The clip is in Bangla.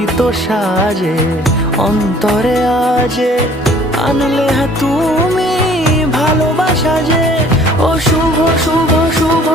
অমৃত সাজে অন্তরে আজে আনলে তুমি ভালোবাসা যে। ও শুভ শুভ শুভ